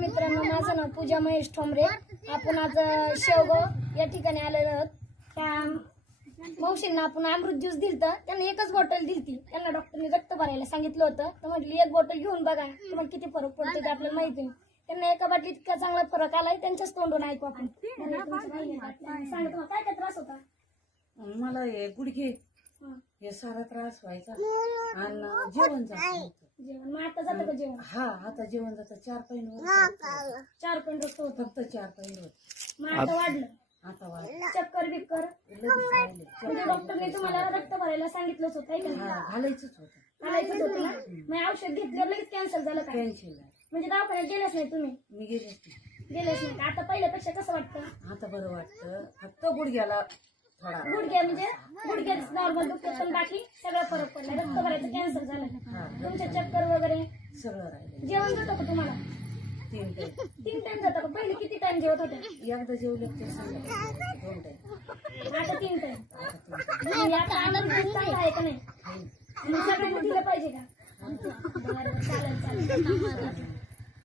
मित्रांनो माझं नाव पूजा महेश ठोंबरे. आपण आज अ, शेवगाव या ठिकाणी आलेलो आहोत. त्या मावशींना आपण अमृत ज्यूस दिलतं. त्यांना एकच बॉटल दिलती. त्यांना डॉक्टरने रक्त भरायला सांगितलं होतं. तर म्हटली एक बॉटल घेऊन बघा. तुम्हाला किती फरक पडतो ते आपल्याला माहिती आहे. त्यांना एका बाटलीत इतका चांगला फरक आलाय. त्यांच्याच तोंडून ऐकू आपण. नाही. सांगा तुम्हाला काय काय त्रास होता? मला हे गुडघे हं. हे सारा त्रास व्हायचा. आणि जेवण. जेवण. मग आता जातं का जेवण? हा आता जेवण जातं. चार पैन चार पॉईंट रक्त होतं. फक्त चार पैन होत. मग आता वाढलं. आता वाढ चक्कर बिक्कर. लगेच राहिले. म्हणजे डॉक्टरने तुम्हाला रक्त भरायला सांगितलंच होतं है का नाही? हा घालायचंच होतं. घालायचंच होतं ना? मग औषध घेतल्यावर लगेच कॅन्सल झालं का कॅन्सल आहे म्हणजे दवाखान्यात गेलेच नाही तुम्ही? मी गेलेच नाही. गेलेच नाही. का आता पहिल्यापेक्षा कसं वाटतं? आता बरं वाटतं. फक्त गुडघ्याला थोडा गुडघे म्हणजे गुडघेच नॉर्मल दुखतात पण बाकी सगळं फरक पडला. रक्त भरायचं कॅन्सल झालं. तुमचे चक्कर वगैरे? सगळं राहिलं जेवण जातं का तुम्हाला? तीन टाइम तीन टाइम जातं का? पहिले किती टाइम जेवत होते? एकदा जेवले ते संध्याकाळी दोन टाइम आता तीन टाइम आता म्हणजे आनंद चांगला आहे का नाही. मग सगळ्यांनी दिलं पाहिजे का? बरं, चालेल चालेल.